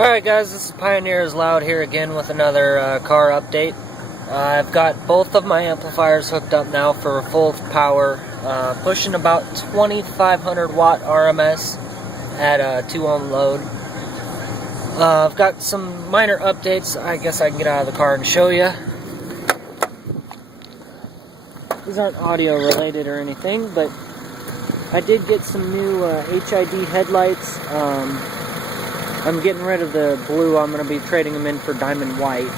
Alright guys, this is Pioneer is Loud here again with another car update. I've got both of my amplifiers hooked up now for full power, pushing about 2500 watt RMS at a 2 ohm load. I've got some minor updates. I guess I can get out of the car and show you. These aren't audio related or anything, but I did get some new HID headlights. I'm getting rid of the blue. I'm going to be trading them in for diamond white.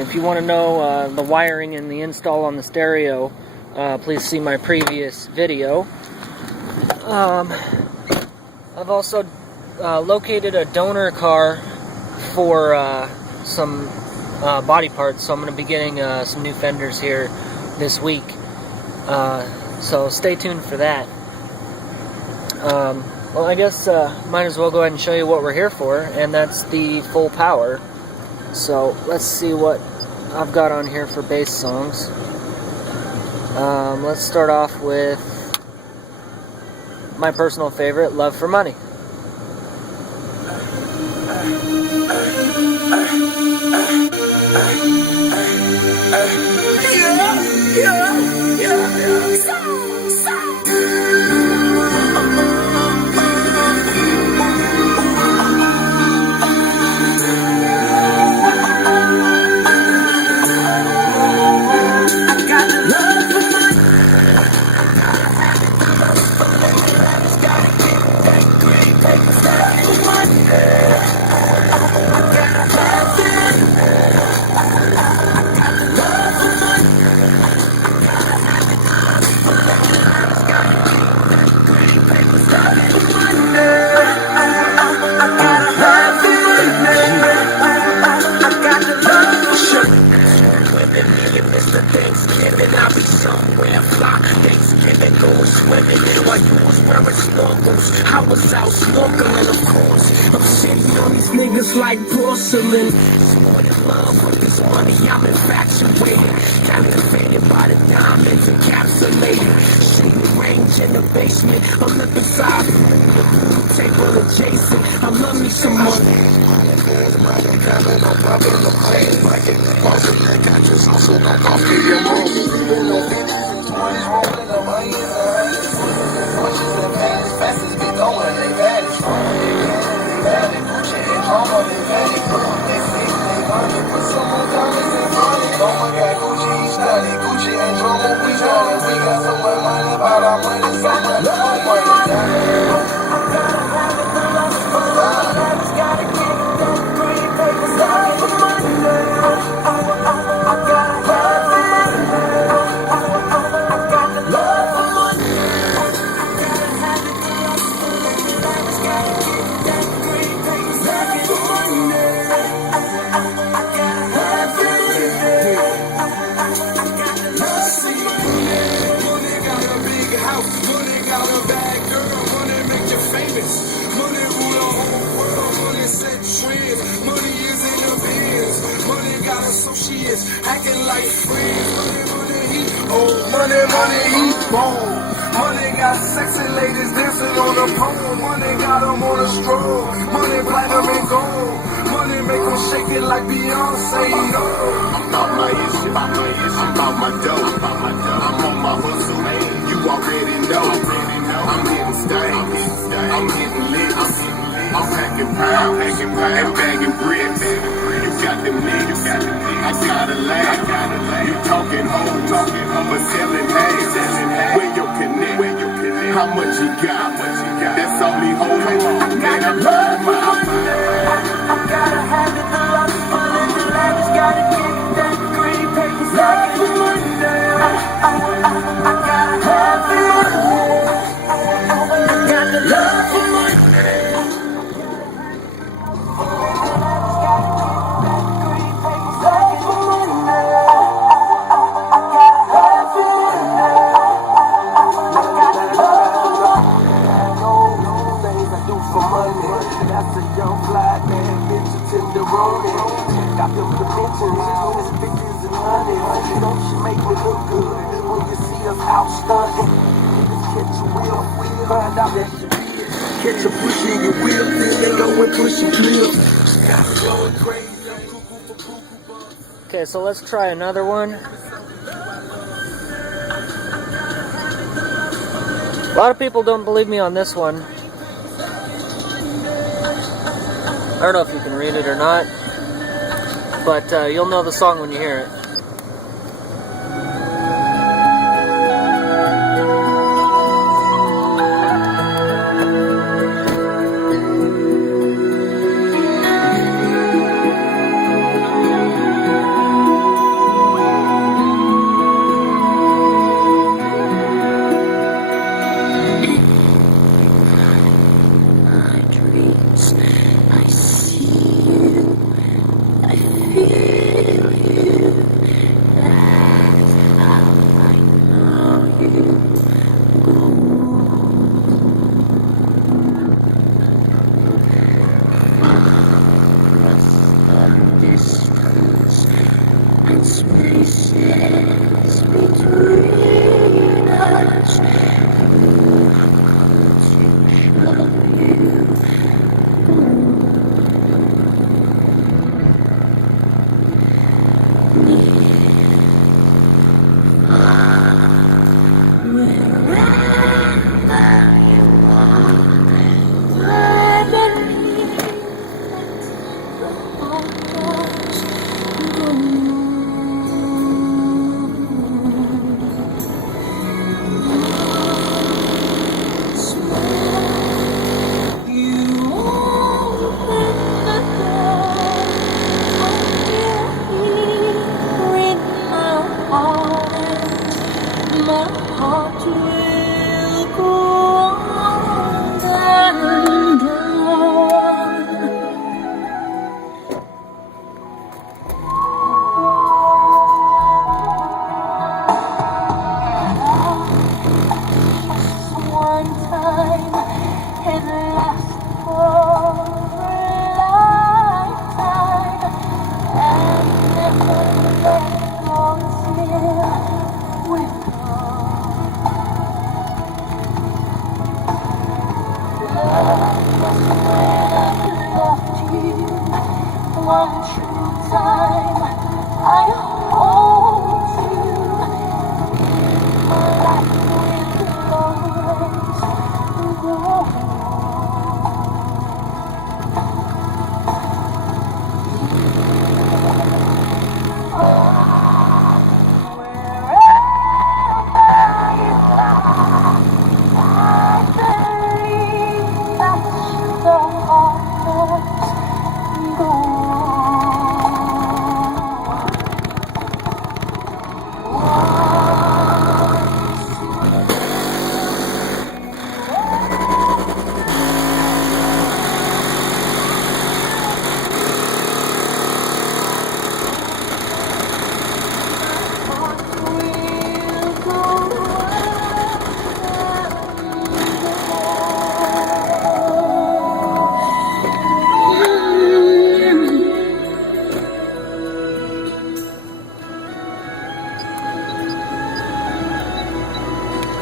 If you want to know the wiring and the install on the stereo, please see my previous video. I've also located a donor car for some body parts, so I'm going to be getting some new fenders here this week. So stay tuned for that. Well, I guess might as well go ahead and show you what we're here for, and that's the full power. So let's see what I've got on here for bass songs. Let's start off with my personal favorite, Love for Money. I was out snorkeling, of course. I'm sitting on these niggas like porcelain. It's more than love with this money, I'm infatuated. Captivated by the diamonds encapsulated. See the range in the basement, I'm at the side. Table adjacent, I love me some money. Acting like friends, money, heat, boom. Money got sexy ladies dancing on the pole. Money got them on a stroll. Money platinum and gold. Money make them shake it like Beyonce. I'm about my issue, I'm about my dough. I'm on my hustle, man. You already know. I'm hitting stains, I'm hitting licks. I'm packing pounds, and bagging bricks. You got them niggas, I gotta laugh. You talking home, but selling hay. Where your connect? How much you got? That's all me holding. Man, I love my I gotta have it, the love is money, the lavish gotta get that pretty paper stack. I gotta have it. I got the love for money. That's a young fly man, bitch, tenderoni. Got them dimensions, it's figures and honey. Don't you make me look good when you see us out stunting? Niggas catch you real quick, find out that you did. catch a push in your wheel, then they go and push your clip. Going crazy, I'm cuckoo for cuckoo. Okay, so let's try another one. A lot of people don't believe me on this one. I don't know if you can read it or not, but you'll know the song when you hear it.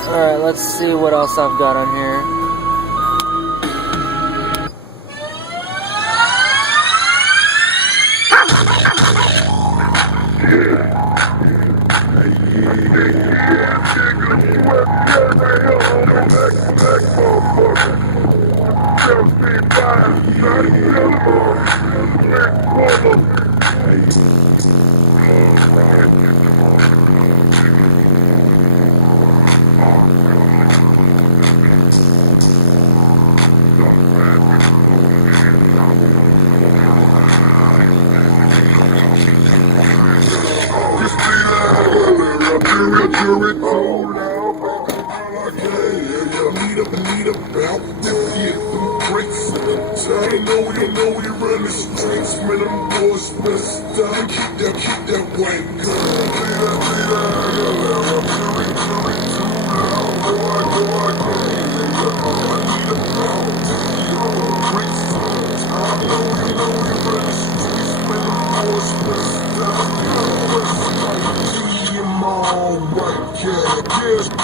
Alright, let's see what else I've got on here.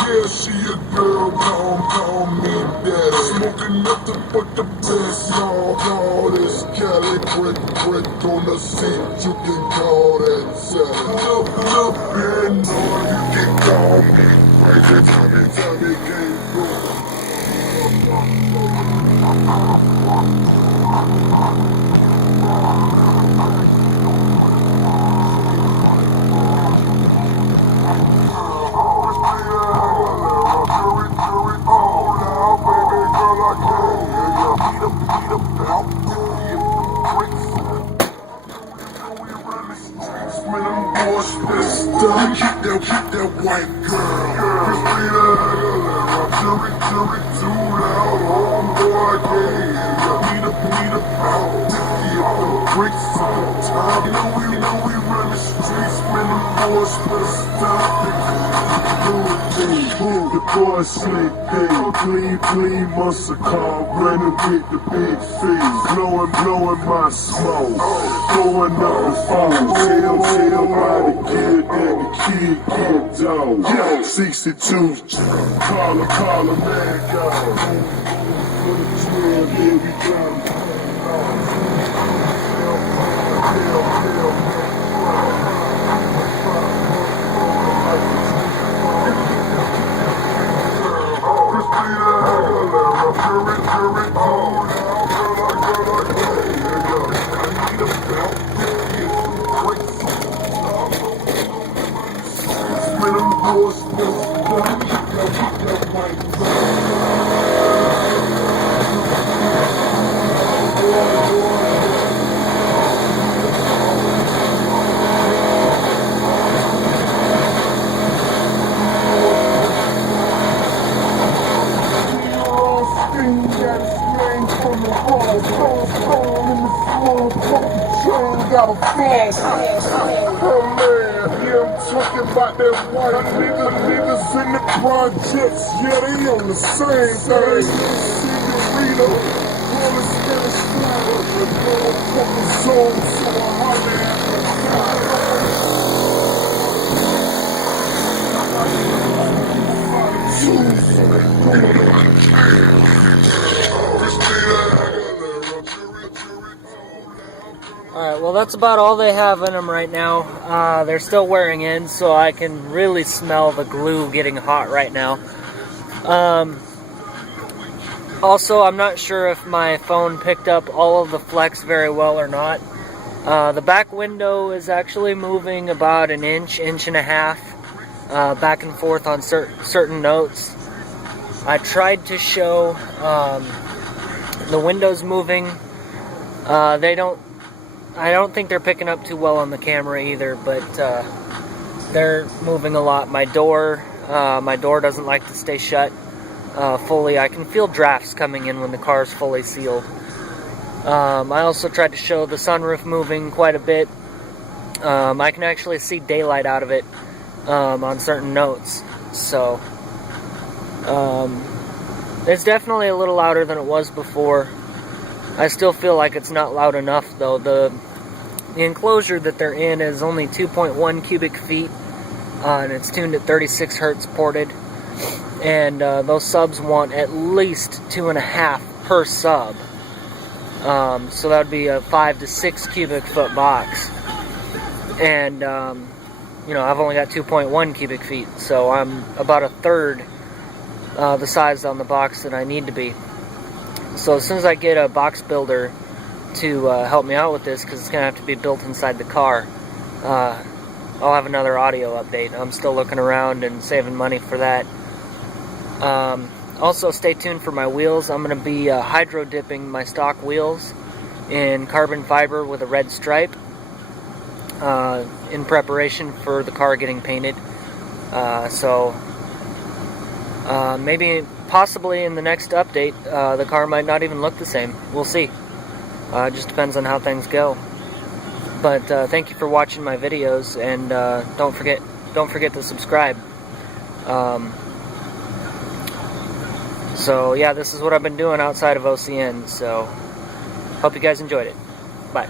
Yeah, she a girl, call me daddy. Smoking nothing but the best. All this Cali brick on the seat. You can call that salad. Look, and know you can call me. Crazy Tommy can't go. Keep that white girl. Christina Aguilera, jury, too loud. Homeboy, yeah. Need a pound. Keep the bricks on top. You know we run the streets, man. Them boys better stop it. The boy slick day, clean muscle car, running with the big face, blowing my smoke, going up the phone, tell by the kid that the kid get down. Yo, 62, call a man, God. For the 12, here we go. Got a flash. Oh man, yeah, I'm talking about that white niggas in the projects. Yeah, they on the same thing. Senorita, all is Spanish flag. Motherfucking zone, so I holler Alright, well that's about all they have in them right now. They're still wearing in, so I can really smell the glue getting hot right now. Also, I'm not sure if my phone picked up all of the flex very well or not. The back window is actually moving about an inch and a half back and forth on certain notes. I tried to show the windows moving. I don't think they're picking up too well on the camera either, but they're moving a lot. My door doesn't like to stay shut fully. I can feel drafts coming in when the car is fully sealed. I also tried to show the sunroof moving quite a bit. I can actually see daylight out of it on certain notes. So it's definitely a little louder than it was before. I still feel like it's not loud enough though. The enclosure that they're in is only 2.1 cubic feet, and it's tuned at 36 hertz ported. And those subs want at least 2.5 per sub. So that would be a 5 to 6 cubic foot box. And you know, I've only got 2.1 cubic feet, so I'm about a third the size on the box that I need to be. So as soon as I get a box builder to help me out with this, because it's going to have to be built inside the car, I'll have another audio update. I'm still looking around and saving money for that. Also, stay tuned for my wheels. I'm going to be hydro dipping my stock wheels in carbon fiber with a red stripe in preparation for the car getting painted. Maybe possibly in the next update, the car might not even look the same. We'll see. It just depends on how things go. But thank you for watching my videos, and don't forget to subscribe. So yeah, this is what I've been doing outside of OCN. So hope you guys enjoyed it. Bye.